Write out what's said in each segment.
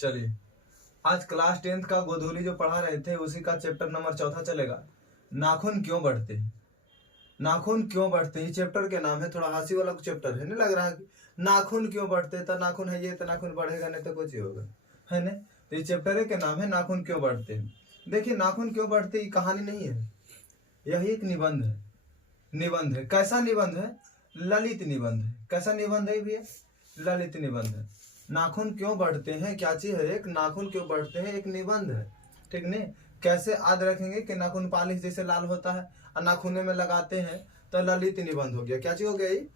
चलिए, आज class 10th का गोधूली जो पढ़ा रहे थे उसी का चैप्टर नंबर 4 चलेगा। नाखून क्यों बढ़ते हैं? नाखून क्यों बढ़ते हैं, ये चैप्टर के नाम है। थोड़ा हंसी वाला चैप्टर है, नहीं लग रहा कि नाखून क्यों बढ़ते हैं? तो नाखून है ये, तो नाखून बढ़ेगा नहीं तो कुछ ही होगा, है ना। तो ये चैप्टर के नाम है नाखून क्यों बढ़ते हैं। देखिए, नाखून क्यों बढ़ते हैं, ये कहानी नहीं है, यही एक निबंध है। निबंध है, कैसा निबंध है? ललित निबंध है। कैसा निबंध है भैया? ललित निबंध है। नाखून क्यों बढ़ते हैं क्या चीज है? एक नाखून क्यों बढ़ते हैं एक निबंध है, ठीक नहीं। कैसे याद रखेंगे कि नाखून पालिश जैसे लाल होता है और नाखूने में लगाते हैं तो ललित निबंध हो गया। क्या चीज हो गया ये?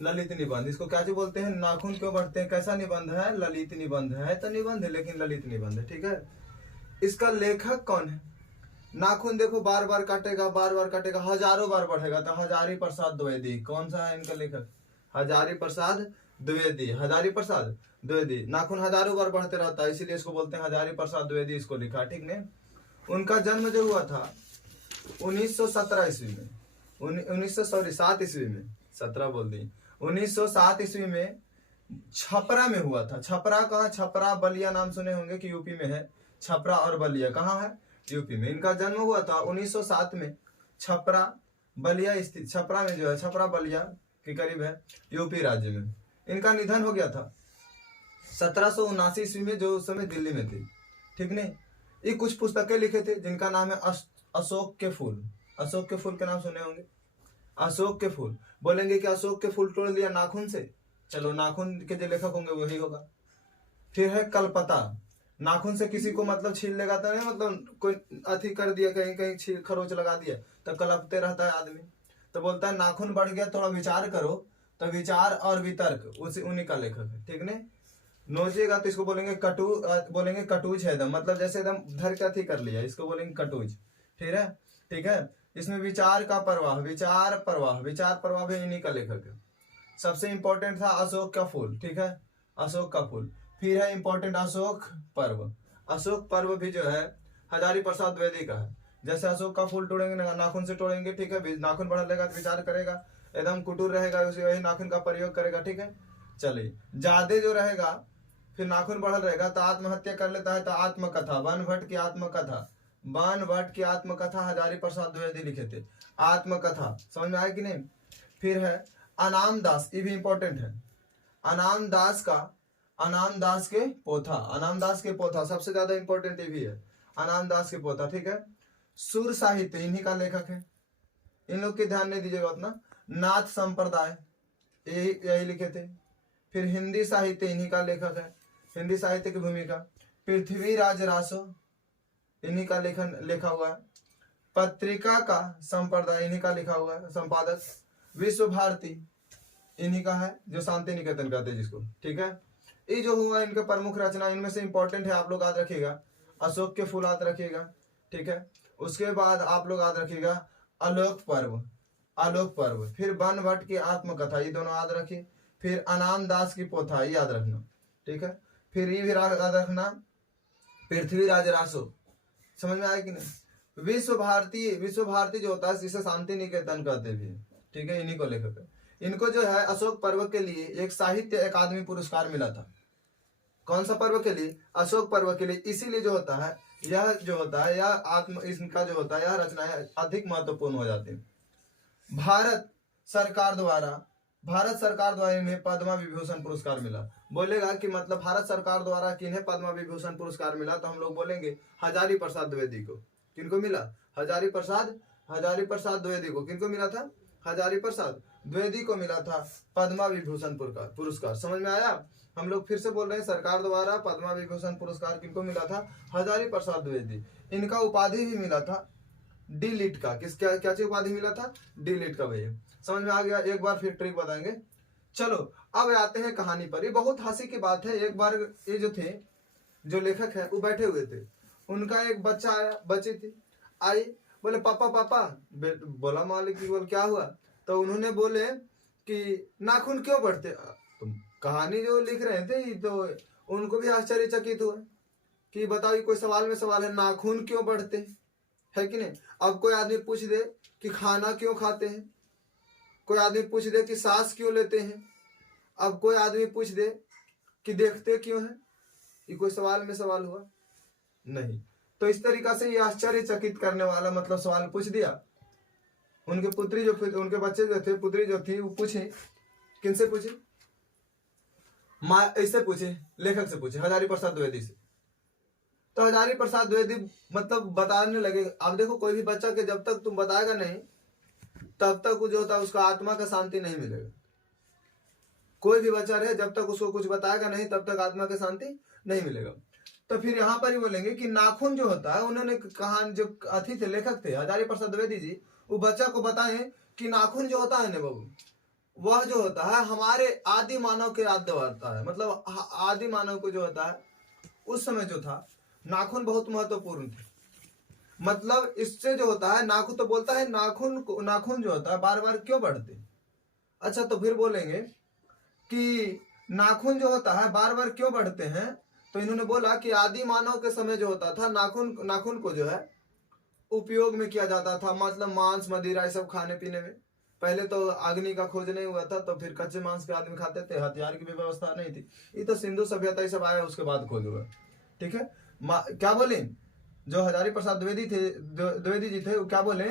ललित निबंध। इसको क्या चीज बोलते हैं? नाखून क्यों बढ़ते हैं कैसा निबंध है? ललित निबंध है। तो निबंध है लेकिन ललित निबंध है, ठीक है। इसका लेखक कौन है? नाखून देखो बार बार काटेगा, बार बार काटेगा, हजारों बार बढ़ेगा, तो हजारी प्रसाद द्विवेदी। कौन सा है इनका लेखक? हजारी प्रसाद द्विवेदी। हजारी प्रसाद द्विवेदी। नाखून हजारों बार बढ़ते रहता है, इसीलिए इसको बोलते हैं हजारी प्रसाद द्विवेदी। इसको लिखा, ठीक ने। उनका जन्म जो हुआ था 1917 ईस्वी में, 7 ईस्वी में, 17 बोल दी, 1907 ईस्वी में छपरा में हुआ था। छपरा कहाँ? छपरा बलिया नाम सुने होंगे कि यूपी में है। छपरा और बलिया कहाँ है? यूपी में। इनका जन्म हुआ था 1907 में छपरा बलिया स्थित, छपरा में जो है, छपरा बलिया के करीब है, यूपी राज्य में। इनका निधन हो गया था 1779 ईस्वी में, जो उस समय दिल्ली में थी, ठीक नहीं। ये कुछ पुस्तकें लिखे थे जिनका नाम है अशोक के फूल। अशोक के फूल के नाम सुने होंगे। अशोक के फूल बोलेंगे कि अशोक के फूल तोड़ लिया नाखून से, चलो नाखून के जो लेखक होंगे वही होगा। फिर है कलपता। नाखून से किसी को मतलब छील लेगा तो नहीं, मतलब कोई अथी कर दिया, कहीं कहीं छील खरोच लगा दिया तो कलपते रहता है आदमी। तो बोलता है नाखून बढ़ गया, थोड़ा विचार करो। तो विचार और वितर्क उसी उन्हीं का लेखक है, ठीक ने। नोचेगा तो इसको बोलेंगे बोलेंगे कटुज है एकदम, मतलब जैसे एकदम धर के अथी कर लिया, इसको बोलेंगे कटुज, ठीक है, ठीक है। इसमें विचार का प्रवाह, विचार प्रवाह भी इन्हीं का लेखक है। सबसे इंपॉर्टेंट था अशोक का फूल, ठीक है, अशोक का फूल। फिर है इंपॉर्टेंट अशोक पर्व। अशोक पर्व भी जो है हजारी प्रसाद द्विवेदी का है। जैसे अशोक का फूल तोड़ेंगे नाखून से तोड़ेंगे, ठीक है। नाखून बढ़ा लेगा तो विचार करेगा, एकदम कुटुर रहेगा, उसी वही नाखून का प्रयोग करेगा, ठीक है। चलिए, ज्यादा जो रहेगा फिर नाखून बढ़ल रहेगा तो आत्महत्या कर लेता है। तो आत्मकथा, बाण भट्ट की आत्मकथा, बाण भट्ट की आत्मकथा हजारी प्रसाद द्विवेदी लिखे थे। आत्मकथा समझ में आया कि नहीं। फिर है अनाम दास, ये भी इंपॉर्टेंट है। अनाम दास का, अनाम दास के पोथा, अनाम दास के पोथा सबसे ज्यादा इंपॉर्टेंट ये भी है, अनाम दास के पोथा, ठीक है। सुर साहित्य इन्हीं का लेखक है, इन लोग के ध्यान नहीं दीजिएगा उतना। नाथ संप्रदाय यही लिखे थे। फिर हिंदी साहित्य इन्हीं का लेखक है, हिंदी साहित्य की भूमिका। पृथ्वीराज रासो इन्हीं का लेखन लिखा हुआ है। पत्रिका का संप्रदाय इन्हीं का लिखा हुआ है, संपादक। विश्व भारती इन्हीं का है, जो शांति निकेतन कहते हैं जिसको, ठीक है। ये जो हुआ इनका प्रमुख रचना, इनमें से इंपॉर्टेंट है, आप लोग याद रखिएगा अशोक के फूल याद रखिएगा, ठीक है। उसके बाद आप लोग याद रखिएगा आलोक पर्व, आलोक पर्व। फिर बाण भट्ट की आत्मकथा, ये दोनों याद रखिए। फिर अनाम दास की पोथा, ये याद रखना, ठीक है। फिर ये भी याद रखना पृथ्वीराज रासो, समझ में आया कि नहीं। विश्व भारती जो होता है जिसे शांति निकेतन कहते भी, ठीक है, इन्हीं को लेखक है। इनको जो है अशोक पर्व के लिए एक साहित्य अकादमी पुरस्कार मिला था। कौन सा पर्व के लिए? अशोक पर्व के लिए। इसीलिए जो होता है यह जो होता है, यह इनका जो होता है, यह रचनाएं अधिक महत्वपूर्ण हो जाती है। भारत सरकार द्वारा इन्हें पद्मा विभूषण पुरस्कार मिला। बोलेगा कि मतलब भारत सरकार द्वारा किन्हें पद्मा विभूषण पुरस्कार मिला, तो हम लोग बोलेंगे हजारी प्रसाद द्विवेदी को। किनको मिला? हजारी प्रसाद द्विवेदी को। किनको मिला था? हजारी प्रसाद द्विवेदी को मिला था पद्मा विभूषण पुरस्कार। समझ में आया? हम लोग फिर से बोल रहे हैं, सरकार द्वारा पद्मा विभूषण पुरस्कार किनको मिला था? हजारी प्रसाद द्विवेदी। इनका उपाधि भी मिला था डी लिट का। क्या चीज उपाधि मिला था? डी लिट का। भैया समझ में आ गया? एक बार फिर ट्रिक बताएंगे। चलो अब आते हैं कहानी पर। ये बहुत हंसी की बात है। एक बार ये जो थे, जो लेखक है, वो बैठे हुए थे, उनका एक बच्चा आया, बच्ची थी, आई, बोले पापा पापा। बोला मालिक की, बोल क्या हुआ? तो उन्होंने बोले कि नाखून क्यों बढ़ते। तुम कहानी जो लिख रहे थे तो उनको भी आश्चर्यचकित हुआ कि बताओ, कोई सवाल में सवाल है, नाखून क्यों बढ़ते है कि नहीं। अब कोई आदमी पूछ दे कि खाना क्यों खाते हैं, कोई आदमी पूछ दे कि सांस क्यों लेते हैं, अब कोई आदमी पूछ दे कि देखते क्यों हैं, ये कोई सवाल में सवाल हुआ नहीं। तो इस तरीका से ये आश्चर्यचकित करने वाला मतलब सवाल पूछ दिया। उनके पुत्री जो उनके बच्चे जो थे, पुत्री जो थी, वो पूछे, किनसे पूछे? माँ ऐसे पूछे, लेखक से पूछे, हजारी प्रसाद द्विवेदी से। तो हजारी प्रसाद द्विवेदी मतलब बताने लगे। अब देखो, कोई भी बच्चा के जब तक तुम बताएगा नहीं तब तक जो होता है उसका आत्मा का शांति नहीं मिलेगा। कोई भी बच्चा रहे जब तक उसको कुछ बताएगा नहीं तब तक आत्मा का शांति नहीं मिलेगा। तो फिर यहाँ पर ही बोलेंगे कि नाखून जो होता है, उन्होंने कहा, जो अथी थे, लेखक थे हजारी प्रसाद द्विवेदी जी, वो बच्चा को बताएं कि नाखून जो होता है ना बाबू, वह जो होता है हमारे आदि मानव के याद दिलाता है। मतलब आदि मानव को जो होता है उस समय जो था, नाखून बहुत महत्वपूर्ण थे। मतलब इससे जो होता है नाखून, तो बोलता है नाखून जो होता है बार बार क्यों बढ़ते। अच्छा, तो फिर बोलेंगे कि नाखून जो होता है बार बार क्यों बढ़ते हैं। तो इन्होंने बोला कि आदि मानव के समय जो होता था, नाखून को जो है उपयोग में किया जाता था। मतलब मांस मदिरा ये सब खाने पीने में। पहले तो अग्नि का खोज नहीं हुआ था, तो फिर कच्चे मांस के आदमी खाते थे, हथियार की भी व्यवस्था नहीं थी। ये तो सिंधु सभ्यता ये सब आया उसके बाद खोज हुआ। ठीक है, क्या बोले जो हजारी प्रसाद द्विवेदी जी थे, वो क्या बोले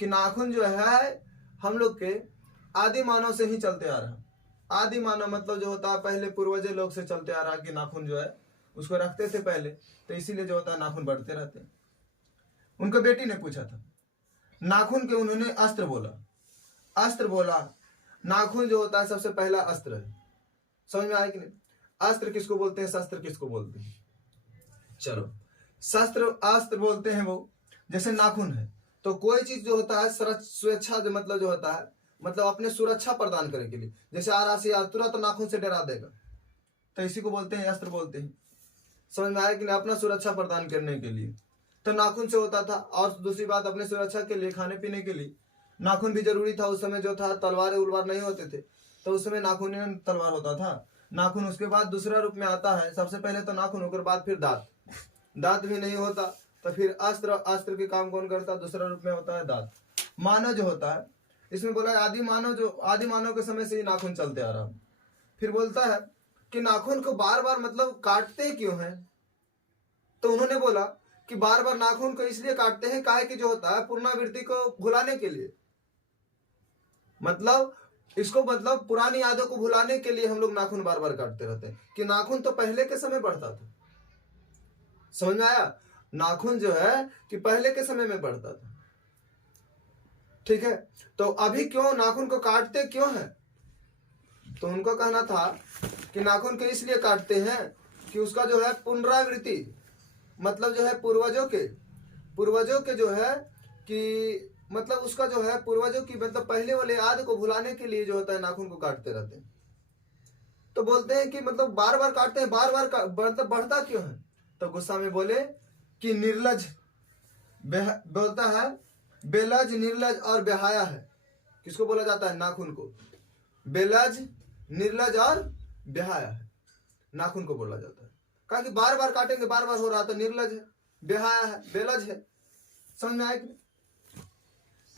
कि नाखून जो है हम लोग के आदि मानव से ही चलते आ रहा। आदि मानव मतलब जो होता है पहले पूर्वजे लोग से चलते आ रहा कि नाखून जो है उसको रखते थे पहले, तो इसीलिए जो होता है नाखून बढ़ते रहते हैं। उनके बेटी ने पूछा था नाखून के, उन्होंने अस्त्र बोला। नाखून जो होता है सबसे पहला अस्त्र है। समझ में आया कि नहीं? अस्त्र किसको बोलते हैं, शस्त्र किसको बोलते हैं? चलो, अस्त्र बोलते हैं वो, जैसे नाखून है तो कोई चीज जो होता है सुरक्षा मतलब जो होता है, मतलब अपने सुरक्षा प्रदान करने के लिए, जैसे आरासी तुरंत नाखून से डरा देगा, तो इसी को बोलते हैं अस्त्र बोलते हैं। समझ में आया कि नहीं? अपना सुरक्षा प्रदान करने के लिए तो नाखून से होता था। और दूसरी बात, अपने सुरक्षा के लिए, खाने पीने के लिए नाखून भी जरूरी था। उस समय जो था तलवार उलवार नहीं होते थे, तो उस समय नाखून तलवार होता था। नाखून उसके बाद दूसरा रूप में आता है। सबसे पहले तो नाखून, उसके बाद फिर दांत भी नहीं होता, तो फिर अस्त्र के काम कौन करता? दूसरा रूप में होता है दांत। मानव जो होता है, इसमें बोला आदि मानव के समय से ही नाखून चलते आ रहा। फिर बोलता है कि नाखून को बार बार मतलब काटते क्यों हैं? तो उन्होंने बोला कि बार बार नाखून को इसलिए काटते हैं काहे कि जो होता है पुनरावृत्ति को भुलाने के लिए, मतलब इसको मतलब पुरानी यादों को भुलाने के लिए हम लोग नाखून बार बार काटते रहते हैं। कि नाखून तो पहले के समय बढ़ता था। समझ में आया? नाखून जो है कि पहले के समय में बढ़ता था। ठीक है, तो अभी क्यों नाखून को काटते क्यों है? तो उनको कहना था कि नाखून को इसलिए काटते हैं कि उसका जो है पुनरावृत्ति, मतलब जो है पूर्वजों के जो है कि मतलब उसका जो है पूर्वजों की मतलब पहले वाले याद को भुलाने के लिए जो होता है नाखून को काटते रहते हैं। तो बोलते हैं कि मतलब बार बार काटते हैं, बार बार मतलब बढ़ता क्यों है? तो गुस्सा में बोले कि निर्लज, बोलता है बेलज, निर्लज और बेहाया है। किसको बोला जाता है? नाखून को। बेलज, निर्लज और बेहाया है, नाखून को बोला जाता है। कहा कि बार बार काटेंगे, बार बार हो रहा, तो निर्लज है, बेहाया है, बेलज है। समझ में आया कि?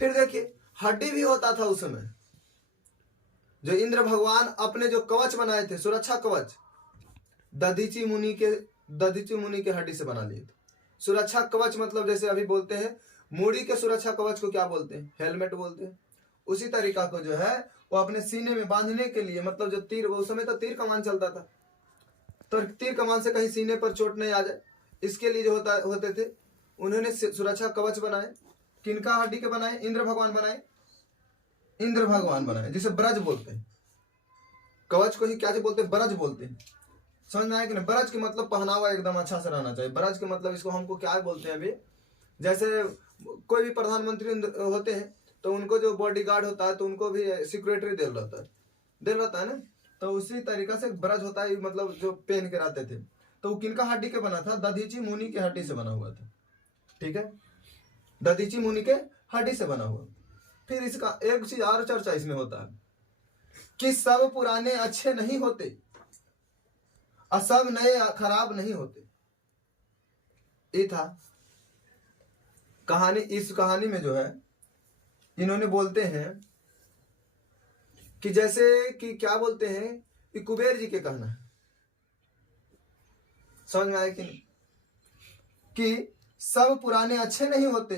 फिर देखिए, हड्डी भी होता था उस समय। जो इंद्र भगवान अपने जो कवच बनाए थे, सुरक्षा कवच, दधीची मुनि के हड्डी से बना लिए थे। सुरक्षा कवच मतलब जैसे अभी बोलते हैं मूड़ी के सुरक्षा कवच को क्या बोलते हैं? हेलमेट बोलते हैं। उसी तरीका को जो है वो अपने सीने में बांधने के लिए, मतलब जो तीर, उस समय तो तीर कमान चलता था, तो तीर कमान से कहीं सीने पर चोट नहीं आ जाए, इसके लिए जो होते थे, उन्होंने सुरक्षा कवच बनाए। किनका हड्डी के बनाए? इंद्र भगवान बनाए, जिसे ब्रज बोलते हैं। कवच को ही क्या बोलते हैं? ब्रज बोलते हैं। समझ में आया कि नहीं? ब्रज के मतलब पहनावा एकदम अच्छा से रहना चाहिए। ब्रज के मतलब इसको हमको क्या बोलते हैं? अभी जैसे कोई भी प्रधानमंत्री होते हैं तो उनको जो बॉडीगार्ड होता है तो उनको भी सिक्योरिटी दे रहता है ना, तो उसी तरीका से ब्रज होता है, मतलब जो पहन के रहते थे। तो वो किनका हड्डी के बना था? दधीची मुनि के हड्डी से बना हुआ था। ठीक है, दधीची मुनि के हड्डी से बना हुआ। फिर इसका एक चीज और चर्चा इसमें होता है कि सब पुराने अच्छे नहीं होते और सब नए खराब नहीं होते। ये था कहानी। इस कहानी में जो है इन्होंने बोलते हैं कि जैसे कि क्या बोलते हैं कि कुबेर जी के कहना है। समझ में आया कि नहीं? कि सब पुराने अच्छे नहीं होते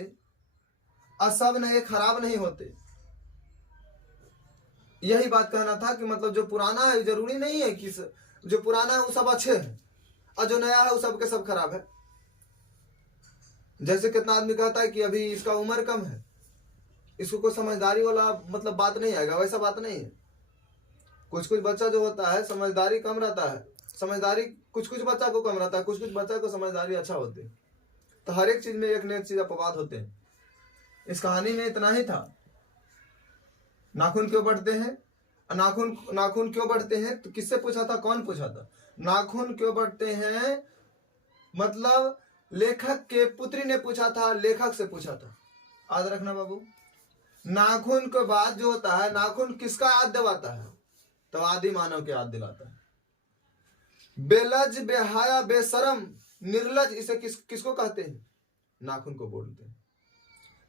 और सब नए खराब नहीं होते। यही बात कहना था कि मतलब जो पुराना है जरूरी नहीं है कि जो पुराना है वो सब अच्छे हैं और जो नया है वो सब के सब खराब है। जैसे कितना आदमी कहता है कि अभी इसका उम्र कम है, इसको कोई समझदारी वाला मतलब बात नहीं आएगा, वैसा बात नहीं है। कुछ कुछ बच्चा जो होता है समझदारी कम रहता है, समझदारी कुछ कुछ बच्चा को कम रहता है, कुछ कुछ बच्चा को समझदारी अच्छा होती है। तो हर एक चीज में एक न एक चीज अपवाद होते हैं। इस कहानी में इतना ही था। नाखून क्यों बढ़ते हैं, नाखून क्यों बढ़ते हैं, तो किससे पूछा था, कौन पूछा था? नाखून क्यों बढ़ते हैं मतलब लेखक के पुत्री ने पूछा था, लेखक से पूछा था। याद रखना बाबू। नाखून के बाद जो होता है, नाखून किसका याद दिलाता है? तो आदि मानव के याद दिलाता है। बेलज, बेहाया, बेशरम, निर्लज, इसे किसको कहते हैं? नाखून को बोलते हैं।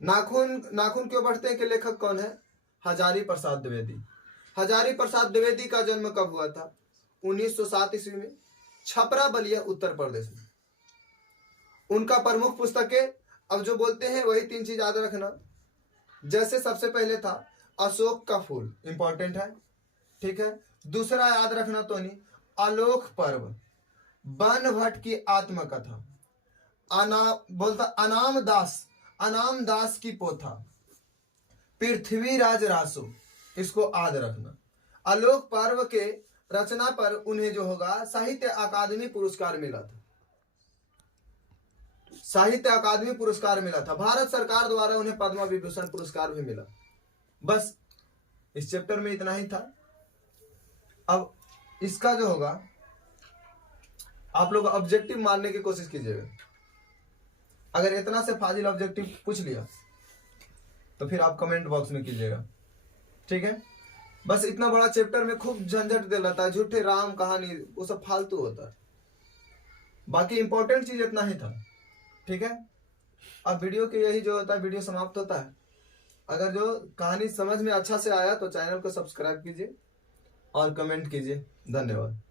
नाखून क्यों बढ़ते हैं कि लेखक कौन है? हजारी प्रसाद द्विवेदी। हजारी प्रसाद द्विवेदी का जन्म कब हुआ था? 1907 ईस्वी में, छपरा बलिया उत्तर प्रदेश में। उनका प्रमुख पुस्तकें अब जो बोलते हैं वही 3 चीज याद रखना। जैसे सबसे पहले था अशोक का फूल, इंपॉर्टेंट है, ठीक है। दूसरा याद रखना तो नहीं, आलोक पर्व, बन भट्ट की आत्मकथा, अनाम दास की पोथा, पृथ्वीराज रासो, इसको याद रखना। आलोक पर्व के रचना पर उन्हें जो होगा साहित्य अकादमी पुरस्कार मिला था। साहित्य अकादमी पुरस्कार मिला था। भारत सरकार द्वारा उन्हें पद्म विभूषण पुरस्कार भी मिला। बस इस चैप्टर में इतना ही था। अब इसका जो होगा आप लोग ऑब्जेक्टिव मारने की कोशिश कीजिएगा। अगर इतना से फाजिल ऑब्जेक्टिव पूछ लिया तो फिर आप कमेंट बॉक्स में कीजिएगा, ठीक है। बस इतना बड़ा चैप्टर में खूब झंझट दे रहता है, झूठे राम कहानी वो सब फालतू होता है। बाकी इंपॉर्टेंट चीज इतना ही था, ठीक है। अब वीडियो के यही जो होता है, वीडियो समाप्त होता है। अगर जो कहानी समझ में अच्छा से आया तो चैनल को सब्सक्राइब कीजिए और कमेंट कीजिए। धन्यवाद।